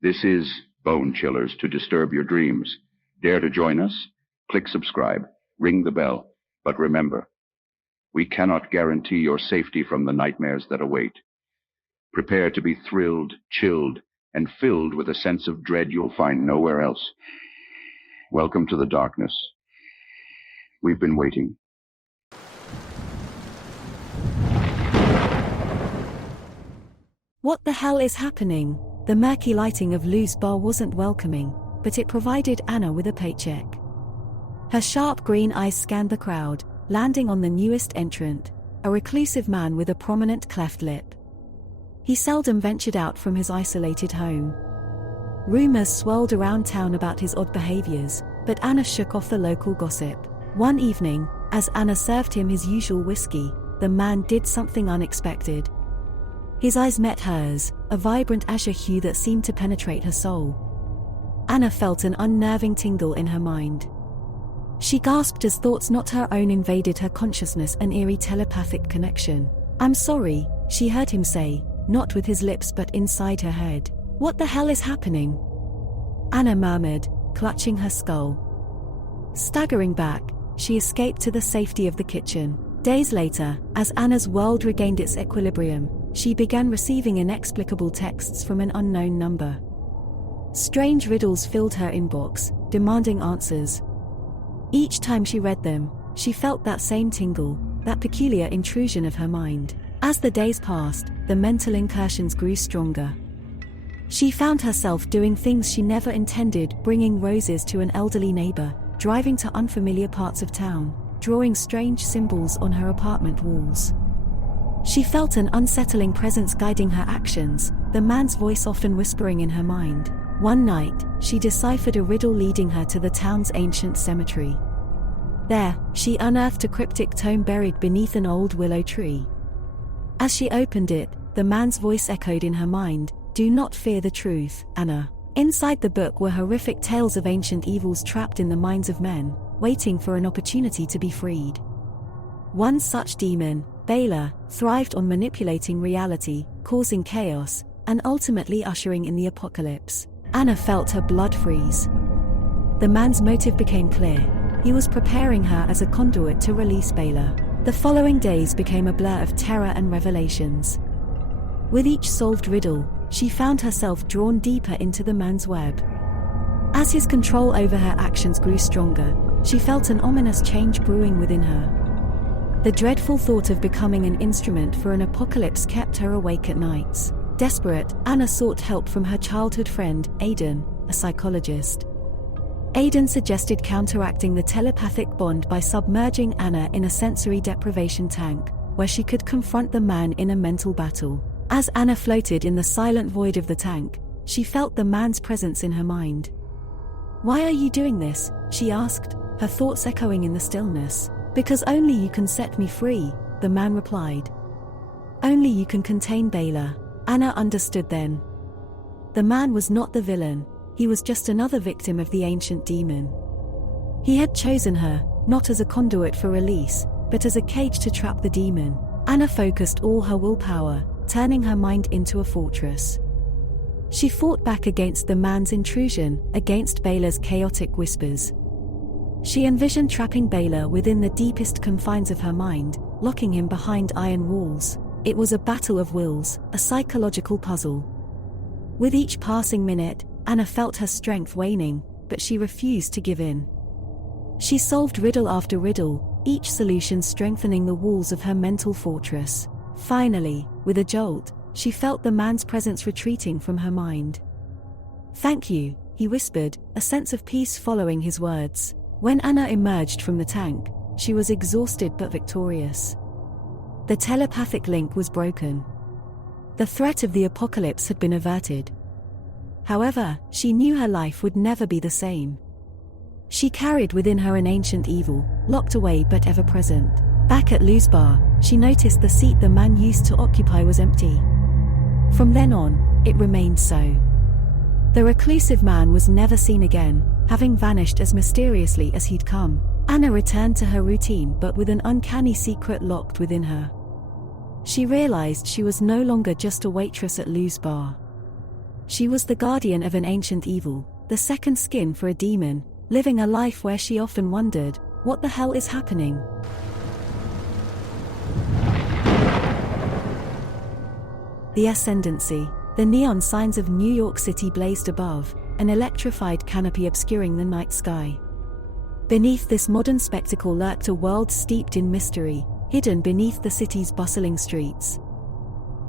This is Bone Chillers to disturb your dreams. Dare to join us? Click subscribe, ring the bell. But remember, we cannot guarantee your safety from the nightmares that await. Prepare to be thrilled, chilled, and filled with a sense of dread you'll find nowhere else. Welcome to the darkness. We've been waiting. What the hell is happening? The murky lighting of Lou's bar wasn't welcoming, but it provided Anna with a paycheck. Her sharp green eyes scanned the crowd, landing on the newest entrant, a reclusive man with a prominent cleft lip. He seldom ventured out from his isolated home. Rumors swirled around town about his odd behaviors, but Anna shook off the local gossip. One evening, as Anna served him his usual whiskey, the man did something unexpected. His eyes met hers, a vibrant azure hue that seemed to penetrate her soul. Anna felt an unnerving tingle in her mind. She gasped as thoughts not her own invaded her consciousness, an eerie telepathic connection. "I'm sorry," she heard him say, not with his lips but inside her head. "What the hell is happening?" Anna murmured, clutching her skull. Staggering back, she escaped to the safety of the kitchen. Days later, as Anna's world regained its equilibrium, she began receiving inexplicable texts from an unknown number. Strange riddles filled her inbox, demanding answers. Each time she read them, she felt that same tingle, that peculiar intrusion of her mind. As the days passed, the mental incursions grew stronger. She found herself doing things she never intended, bringing roses to an elderly neighbor, driving to unfamiliar parts of town, drawing strange symbols on her apartment walls. She felt an unsettling presence guiding her actions, the man's voice often whispering in her mind. One night, she deciphered a riddle leading her to the town's ancient cemetery. There, she unearthed a cryptic tome buried beneath an old willow tree. As she opened it, the man's voice echoed in her mind, "Do not fear the truth, Anna." Inside the book were horrific tales of ancient evils trapped in the minds of men, waiting for an opportunity to be freed. One such demon, Bela, thrived on manipulating reality, causing chaos, and ultimately ushering in the apocalypse. Anna felt her blood freeze. The man's motive became clear. He was preparing her as a conduit to release Bela. The following days became a blur of terror and revelations. With each solved riddle, she found herself drawn deeper into the man's web. As his control over her actions grew stronger, she felt an ominous change brewing within her. The dreadful thought of becoming an instrument for an apocalypse kept her awake at nights. Desperate, Anna sought help from her childhood friend, Aidan, a psychologist. Aidan suggested counteracting the telepathic bond by submerging Anna in a sensory deprivation tank, where she could confront the man in a mental battle. As Anna floated in the silent void of the tank, she felt the man's presence in her mind. "Why are you doing this?" she asked, her thoughts echoing in the stillness. "Because only you can set me free," the man replied. "Only you can contain Bela." Anna understood then. The man was not the villain, he was just another victim of the ancient demon. He had chosen her, not as a conduit for release, but as a cage to trap the demon. Anna focused all her willpower, turning her mind into a fortress. She fought back against the man's intrusion, against Bela's chaotic whispers. She envisioned trapping Bela within the deepest confines of her mind, locking him behind iron walls. It was a battle of wills, a psychological puzzle. With each passing minute, Anna felt her strength waning, but she refused to give in. She solved riddle after riddle, each solution strengthening the walls of her mental fortress. Finally, with a jolt, she felt the man's presence retreating from her mind. "Thank you," he whispered, a sense of peace following his words. When Anna emerged from the tank, she was exhausted but victorious. The telepathic link was broken. The threat of the apocalypse had been averted. However, she knew her life would never be the same. She carried within her an ancient evil, locked away but ever present. Back at Lou's bar, she noticed the seat the man used to occupy was empty. From then on, it remained so. The reclusive man was never seen again, having vanished as mysteriously as he'd come. Anna returned to her routine but with an uncanny secret locked within her. She realized she was no longer just a waitress at Lou's bar. She was the guardian of an ancient evil, the second skin for a demon, living a life where she often wondered, what the hell is happening? The Ascendancy. The neon signs of New York City blazed above, an electrified canopy obscuring the night sky. Beneath this modern spectacle lurked a world steeped in mystery, hidden beneath the city's bustling streets.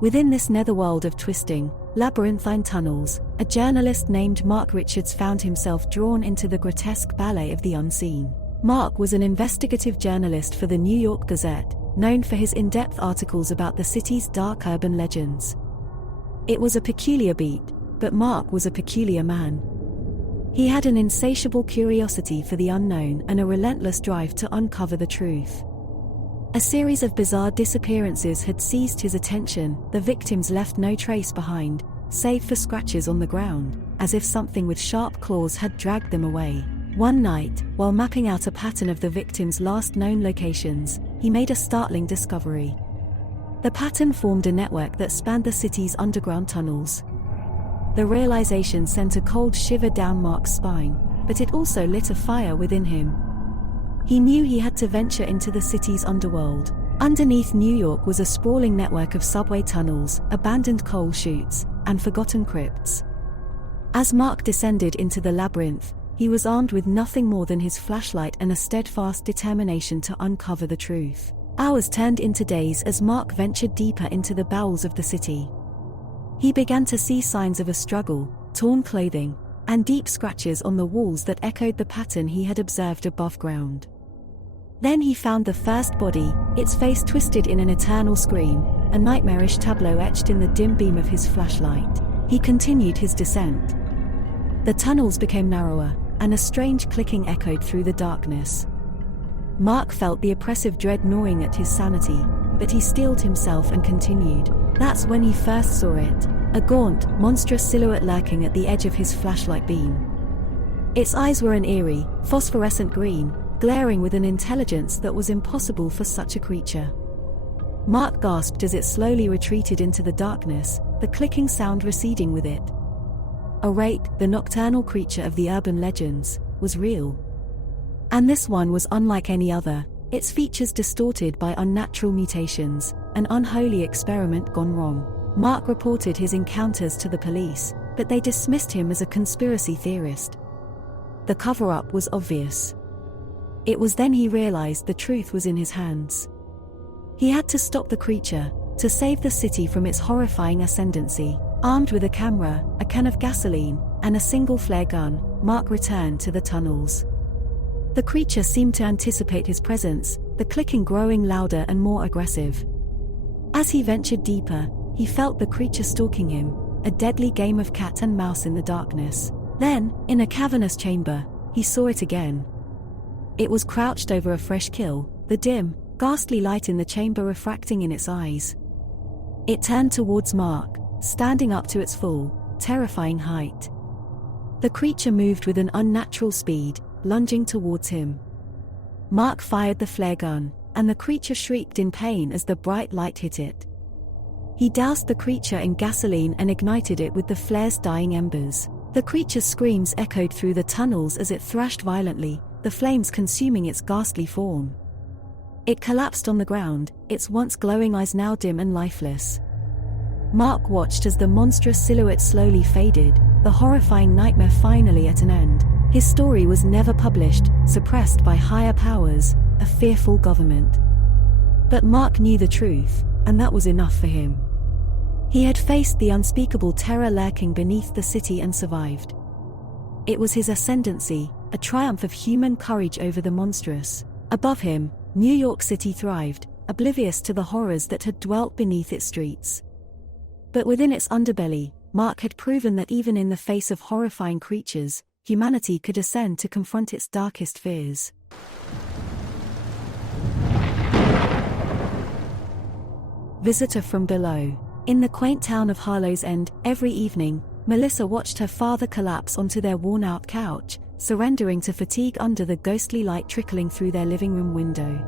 Within this netherworld of twisting, labyrinthine tunnels, a journalist named Mark Richards found himself drawn into the grotesque ballet of the unseen. Mark was an investigative journalist for the New York Gazette, known for his in-depth articles about the city's dark urban legends. It was a peculiar beat, but Mark was a peculiar man. He had an insatiable curiosity for the unknown and a relentless drive to uncover the truth. A series of bizarre disappearances had seized his attention. The victims left no trace behind, save for scratches on the ground, as if something with sharp claws had dragged them away. One night, while mapping out a pattern of the victims' last known locations, he made a startling discovery. The pattern formed a network that spanned the city's underground tunnels. The realization sent a cold shiver down Mark's spine, but it also lit a fire within him. He knew he had to venture into the city's underworld. Underneath New York was a sprawling network of subway tunnels, abandoned coal chutes, and forgotten crypts. As Mark descended into the labyrinth, he was armed with nothing more than his flashlight and a steadfast determination to uncover the truth. Hours turned into days as Mark ventured deeper into the bowels of the city. He began to see signs of a struggle, torn clothing, and deep scratches on the walls that echoed the pattern he had observed above ground. Then he found the first body, its face twisted in an eternal scream, a nightmarish tableau etched in the dim beam of his flashlight. He continued his descent. The tunnels became narrower, and a strange clicking echoed through the darkness. Mark felt the oppressive dread gnawing at his sanity, but he steeled himself and continued. That's when he first saw it, a gaunt, monstrous silhouette lurking at the edge of his flashlight beam. Its eyes were an eerie, phosphorescent green, glaring with an intelligence that was impossible for such a creature. Mark gasped as it slowly retreated into the darkness, the clicking sound receding with it. Arate, the nocturnal creature of the urban legends, was real. And this one was unlike any other, its features distorted by unnatural mutations, an unholy experiment gone wrong. Mark reported his encounters to the police, but they dismissed him as a conspiracy theorist. The cover-up was obvious. It was then he realized the truth was in his hands. He had to stop the creature, to save the city from its horrifying ascendancy. Armed with a camera, a can of gasoline, and a single flare gun, Mark returned to the tunnels. The creature seemed to anticipate his presence, the clicking growing louder and more aggressive. As he ventured deeper, he felt the creature stalking him, a deadly game of cat and mouse in the darkness. Then, in a cavernous chamber, he saw it again. It was crouched over a fresh kill, the dim, ghastly light in the chamber refracting in its eyes. It turned towards Mark, standing up to its full, terrifying height. The creature moved with an unnatural speed, lunging towards him. Mark fired the flare gun, and the creature shrieked in pain as the bright light hit it. He doused the creature in gasoline and ignited it with the flare's dying embers. The creature's screams echoed through the tunnels as it thrashed violently, the flames consuming its ghastly form. It collapsed on the ground, its once glowing eyes now dim and lifeless. Mark watched as the monstrous silhouette slowly faded, the horrifying nightmare finally at an end. His story was never published, suppressed by higher powers, a fearful government. But Mark knew the truth, and that was enough for him. He had faced the unspeakable terror lurking beneath the city and survived. It was his ascendancy, a triumph of human courage over the monstrous. Above him, New York City thrived, oblivious to the horrors that had dwelt beneath its streets. But within its underbelly, Mark had proven that even in the face of horrifying creatures, humanity could ascend to confront its darkest fears. Visitor from below. In the quaint town of Harlow's End, every evening, Melissa watched her father collapse onto their worn-out couch, surrendering to fatigue under the ghostly light trickling through their living room window.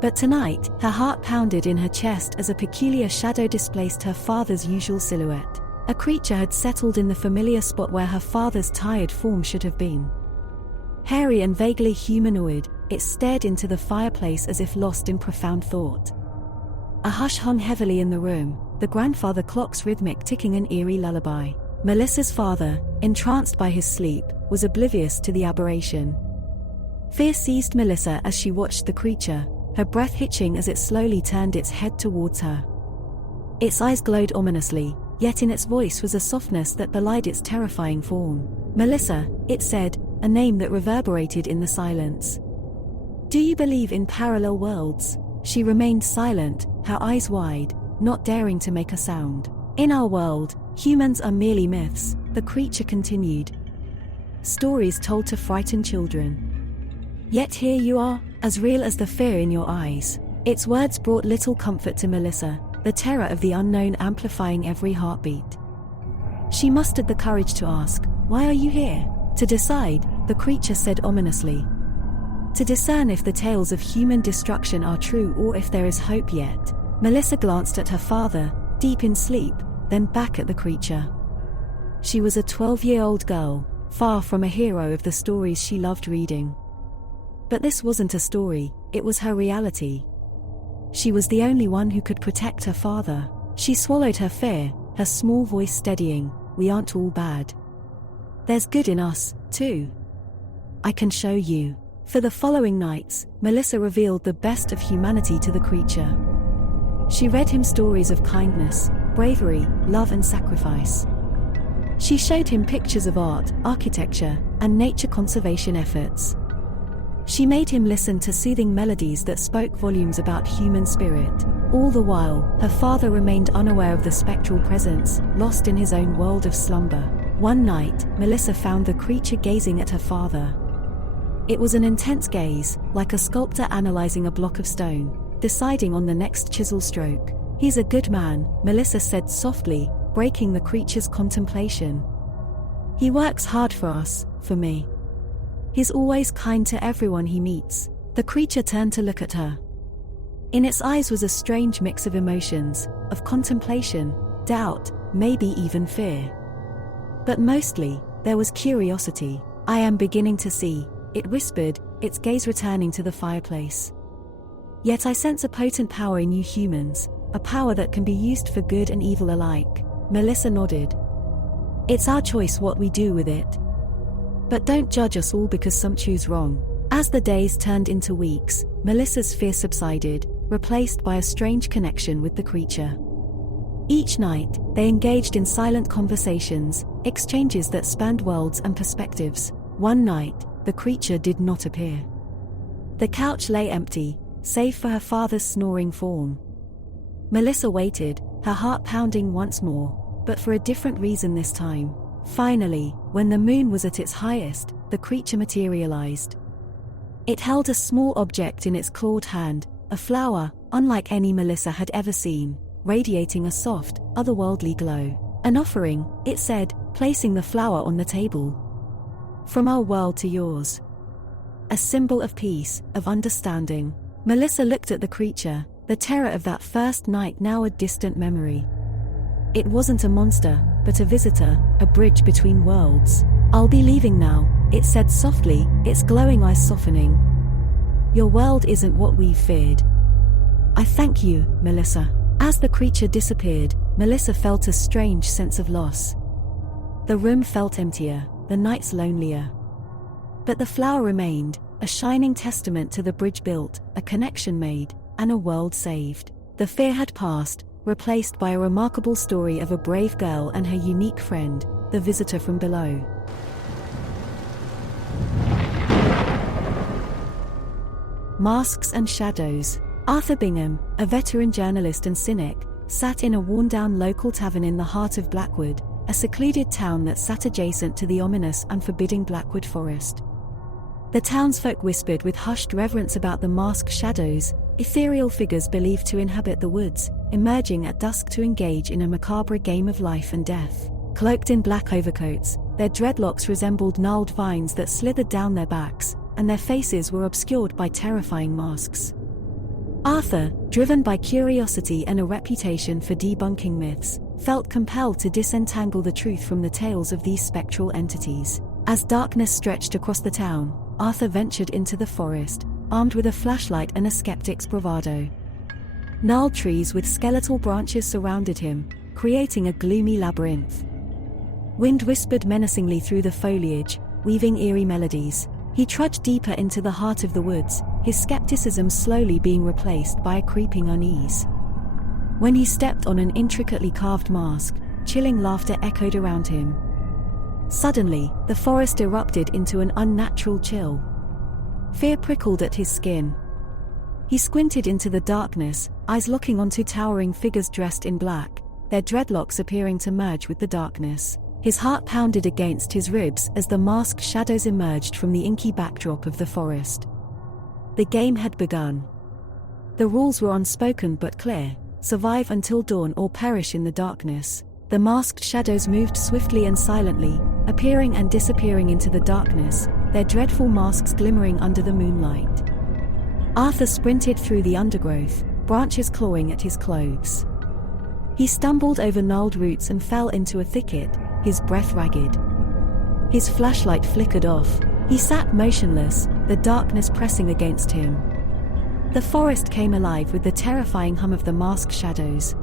But tonight, her heart pounded in her chest as a peculiar shadow displaced her father's usual silhouette. A creature had settled in the familiar spot where her father's tired form should have been. Hairy and vaguely humanoid, it stared into the fireplace as if lost in profound thought. A hush hung heavily in the room, the grandfather clock's rhythmic ticking an eerie lullaby. Melissa's father, entranced by his sleep, was oblivious to the aberration. Fear seized Melissa as she watched the creature, her breath hitching as it slowly turned its head towards her. Its eyes glowed ominously, yet in its voice was a softness that belied its terrifying form. "Melissa," it said, a name that reverberated in the silence. "Do you believe in parallel worlds?" She remained silent, her eyes wide, not daring to make a sound. "In our world, humans are merely myths," the creature continued. "Stories told to frighten children. Yet here you are, as real as the fear in your eyes." Its words brought little comfort to Melissa, the terror of the unknown amplifying every heartbeat. She mustered the courage to ask, "Why are you here?" "To decide," the creature said ominously. "To discern if the tales of human destruction are true or if there is hope yet." Melissa glanced at her father, deep in sleep, then back at the creature. She was a 12-year-old girl, far from a hero of the stories she loved reading. But this wasn't a story, it was her reality. She was the only one who could protect her father. She swallowed her fear, her small voice steadying, "We aren't all bad. There's good in us, too. I can show you." For the following nights, Melissa revealed the best of humanity to the creature. She read him stories of kindness, bravery, love and sacrifice. She showed him pictures of art, architecture, and nature conservation efforts. She made him listen to soothing melodies that spoke volumes about human spirit. All the while, her father remained unaware of the spectral presence, lost in his own world of slumber. One night, Melissa found the creature gazing at her father. It was an intense gaze, like a sculptor analyzing a block of stone, deciding on the next chisel stroke. "He's a good man," Melissa said softly, breaking the creature's contemplation. "He works hard for us, for me. He's always kind to everyone he meets." The creature turned to look at her. In its eyes was a strange mix of emotions, of contemplation, doubt, maybe even fear. But mostly, there was curiosity. "I am beginning to see," it whispered, its gaze returning to the fireplace. "Yet I sense a potent power in you humans, a power that can be used for good and evil alike." Melissa nodded. "It's our choice what we do with it. But don't judge us all because some choose wrong." As the days turned into weeks, Melissa's fear subsided, replaced by a strange connection with the creature. Each night, they engaged in silent conversations, exchanges that spanned worlds and perspectives. One night, the creature did not appear. The couch lay empty, save for her father's snoring form. Melissa waited, her heart pounding once more, but for a different reason this time. Finally, when the moon was at its highest, the creature materialized. It held a small object in its clawed hand, a flower, unlike any Melissa had ever seen, radiating a soft, otherworldly glow. "An offering," it said, placing the flower on the table. "From our world to yours. A symbol of peace, of understanding." Melissa looked at the creature, the terror of that first night now a distant memory. It wasn't a monster, but a visitor, a bridge between worlds. "I'll be leaving now," it said softly, its glowing eyes softening. "Your world isn't what we feared." "I thank you, Melissa." As the creature disappeared, Melissa felt a strange sense of loss. The room felt emptier, the nights lonelier. But the flower remained, a shining testament to the bridge built, a connection made, and a world saved. The fear had passed, replaced by a remarkable story of a brave girl and her unique friend, the visitor from below. Masks and Shadows. Arthur Bingham, a veteran journalist and cynic, sat in a worn-down local tavern in the heart of Blackwood, a secluded town that sat adjacent to the ominous and forbidding Blackwood Forest. The townsfolk whispered with hushed reverence about the masked shadows, ethereal figures believed to inhabit the woods, emerging at dusk to engage in a macabre game of life and death. Cloaked in black overcoats, their dreadlocks resembled gnarled vines that slithered down their backs, and their faces were obscured by terrifying masks. Arthur, driven by curiosity and a reputation for debunking myths, felt compelled to disentangle the truth from the tales of these spectral entities. As darkness stretched across the town, Arthur ventured into the forest, armed with a flashlight and a skeptic's bravado. Gnarled trees with skeletal branches surrounded him, creating a gloomy labyrinth. Wind whispered menacingly through the foliage, weaving eerie melodies. He trudged deeper into the heart of the woods, his skepticism slowly being replaced by a creeping unease. When he stepped on an intricately carved mask, chilling laughter echoed around him. Suddenly, the forest erupted into an unnatural chill. Fear prickled at his skin. He squinted into the darkness, eyes locking onto towering figures dressed in black, their dreadlocks appearing to merge with the darkness. His heart pounded against his ribs as the masked shadows emerged from the inky backdrop of the forest. The game had begun. The rules were unspoken but clear: survive until dawn or perish in the darkness. The masked shadows moved swiftly and silently, appearing and disappearing into the darkness, their dreadful masks glimmering under the moonlight. Arthur sprinted through the undergrowth, branches clawing at his clothes. He stumbled over gnarled roots and fell into a thicket, his breath ragged. His flashlight flickered off. He sat motionless, the darkness pressing against him. The forest came alive with the terrifying hum of the masked shadows.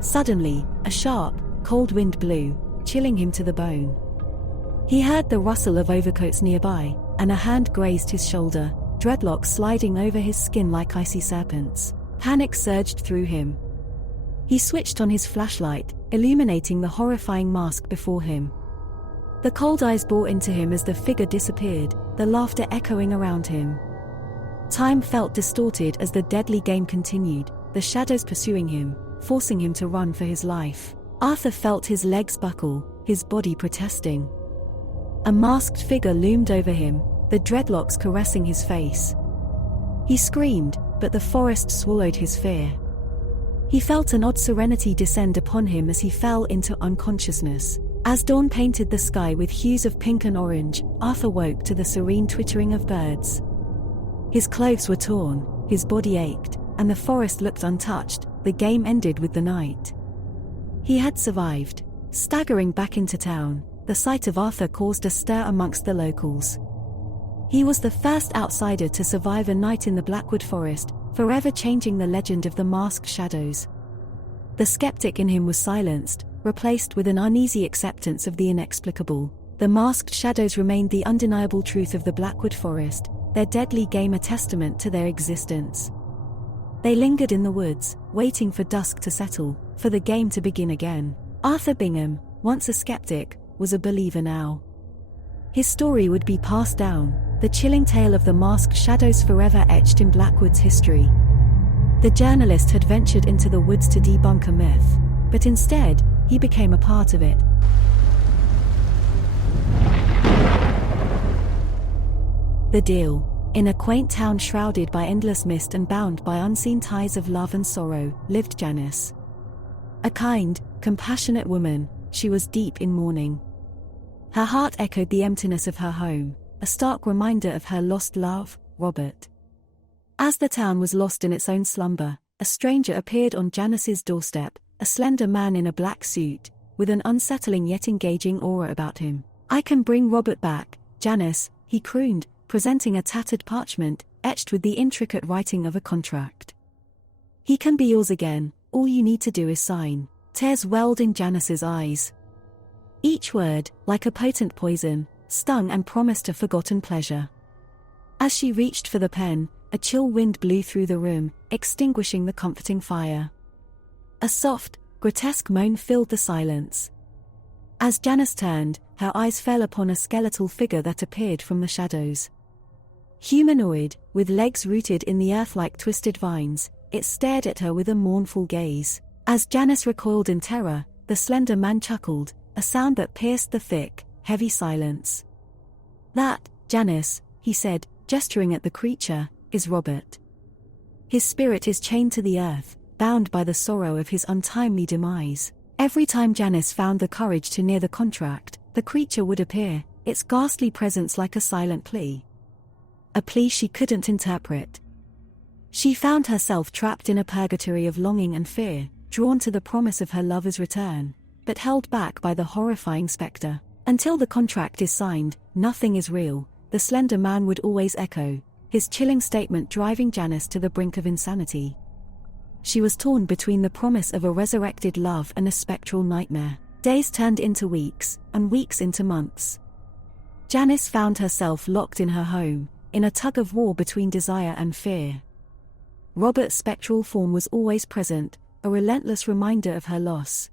Suddenly, a sharp, cold wind blew, chilling him to the bone. He heard the rustle of overcoats nearby, and a hand grazed his shoulder, dreadlocks sliding over his skin like icy serpents. Panic surged through him. He switched on his flashlight, illuminating the horrifying mask before him. The cold eyes bore into him as the figure disappeared, the laughter echoing around him. Time felt distorted as the deadly game continued, the shadows pursuing him, forcing him to run for his life. Arthur felt his legs buckle, his body protesting. A masked figure loomed over him, the dreadlocks caressing his face. He screamed, but the forest swallowed his fear. He felt an odd serenity descend upon him as he fell into unconsciousness. As dawn painted the sky with hues of pink and orange, Arthur woke to the serene twittering of birds. His clothes were torn, his body ached, and the forest looked untouched. The game ended with the night. He had survived. Staggering back into town, the sight of Arthur caused a stir amongst the locals. He was the first outsider to survive a night in the Blackwood Forest, forever changing the legend of the masked shadows. The skeptic in him was silenced, replaced with an uneasy acceptance of the inexplicable. The masked shadows remained the undeniable truth of the Blackwood Forest, their deadly game a testament to their existence. They lingered in the woods, waiting for dusk to settle, for the game to begin again. Arthur Bingham, once a skeptic, was a believer now. His story would be passed down, the chilling tale of the masked shadows forever etched in Blackwood's history. The journalist had ventured into the woods to debunk a myth, but instead, he became a part of it. The Deal. In a quaint town shrouded by endless mist and bound by unseen ties of love and sorrow, lived Janice. A kind, compassionate woman, she was deep in mourning. Her heart echoed the emptiness of her home, a stark reminder of her lost love, Robert. As the town was lost in its own slumber, a stranger appeared on Janice's doorstep, a slender man in a black suit, with an unsettling yet engaging aura about him. "I can bring Robert back, Janice," he crooned, presenting a tattered parchment, etched with the intricate writing of a contract. "He can be yours again, all you need to do is sign." Tears welled in Janice's eyes. Each word, like a potent poison, stung and promised a forgotten pleasure. As she reached for the pen, a chill wind blew through the room, extinguishing the comforting fire. A soft, grotesque moan filled the silence. As Janice turned, her eyes fell upon a skeletal figure that appeared from the shadows. Humanoid, with legs rooted in the earth like twisted vines, it stared at her with a mournful gaze. As Janice recoiled in terror, the slender man chuckled, a sound that pierced the thick, heavy silence. "That, Janice," he said, gesturing at the creature, "is Robert. His spirit is chained to the earth, bound by the sorrow of his untimely demise." Every time Janice found the courage to near the contract, the creature would appear, its ghastly presence like a silent plea. A plea she couldn't interpret. She found herself trapped in a purgatory of longing and fear, drawn to the promise of her lover's return, but held back by the horrifying specter. Until the contract is signed, nothing is real, the slender man would always echo, his chilling statement driving Janice to the brink of insanity. She was torn between the promise of a resurrected love and a spectral nightmare. Days turned into weeks, and weeks into months. Janice found herself locked in her home, in a tug-of-war between desire and fear. Robert's spectral form was always present, a relentless reminder of her loss.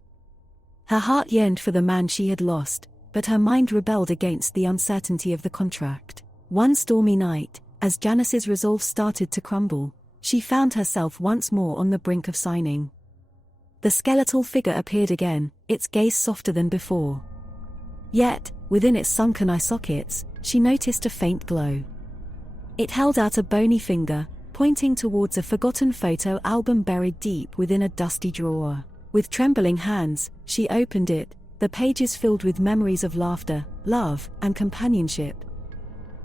Her heart yearned for the man she had lost, but her mind rebelled against the uncertainty of the contract. One stormy night, as Janice's resolve started to crumble, she found herself once more on the brink of signing. The skeletal figure appeared again, its gaze softer than before. Yet, within its sunken eye sockets, she noticed a faint glow. It held out a bony finger, pointing towards a forgotten photo album buried deep within a dusty drawer. With trembling hands, she opened it, the pages filled with memories of laughter, love, and companionship.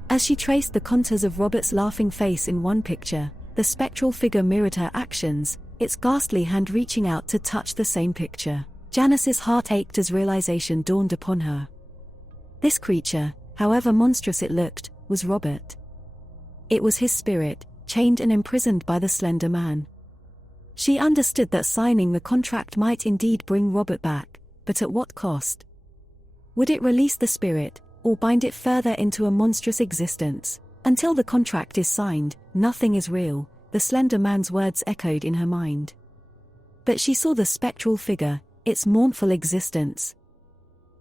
As she traced the contours of Robert's laughing face in one picture, the spectral figure mirrored her actions, its ghastly hand reaching out to touch the same picture. Janice's heart ached as realization dawned upon her. This creature, however monstrous it looked, was Robert. It was his spirit, chained and imprisoned by the slender man. She understood that signing the contract might indeed bring Robert back, but at what cost? Would it release the spirit, or bind it further into a monstrous existence? Until the contract is signed, nothing is real, the slender man's words echoed in her mind. But she saw the spectral figure, its mournful existence.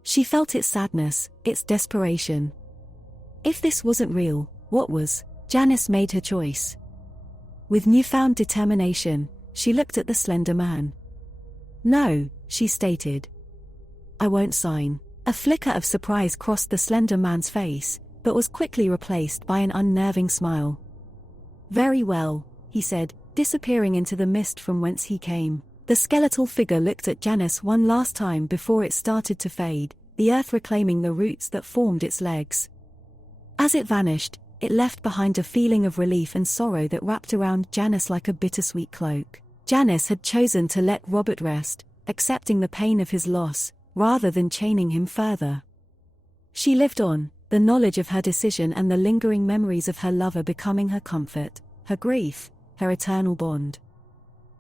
She felt its sadness, its desperation. If this wasn't real, what was? Janice made her choice. With newfound determination, she looked at the slender man. "No," she stated. "I won't sign." A flicker of surprise crossed the slender man's face, but was quickly replaced by an unnerving smile. "Very well," he said, disappearing into the mist from whence he came. The skeletal figure looked at Janice one last time before it started to fade, the earth reclaiming the roots that formed its legs. As it vanished, it left behind a feeling of relief and sorrow that wrapped around Janice like a bittersweet cloak. Janice had chosen to let Robert rest, accepting the pain of his loss, rather than chaining him further. She lived on, the knowledge of her decision and the lingering memories of her lover becoming her comfort, her grief, her eternal bond.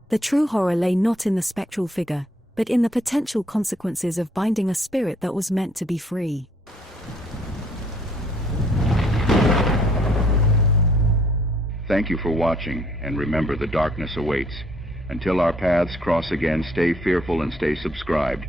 The true horror lay not in the spectral figure, but in the potential consequences of binding a spirit that was meant to be free. Thank you for watching, and remember, the darkness awaits. Until our paths cross again, stay fearful and stay subscribed.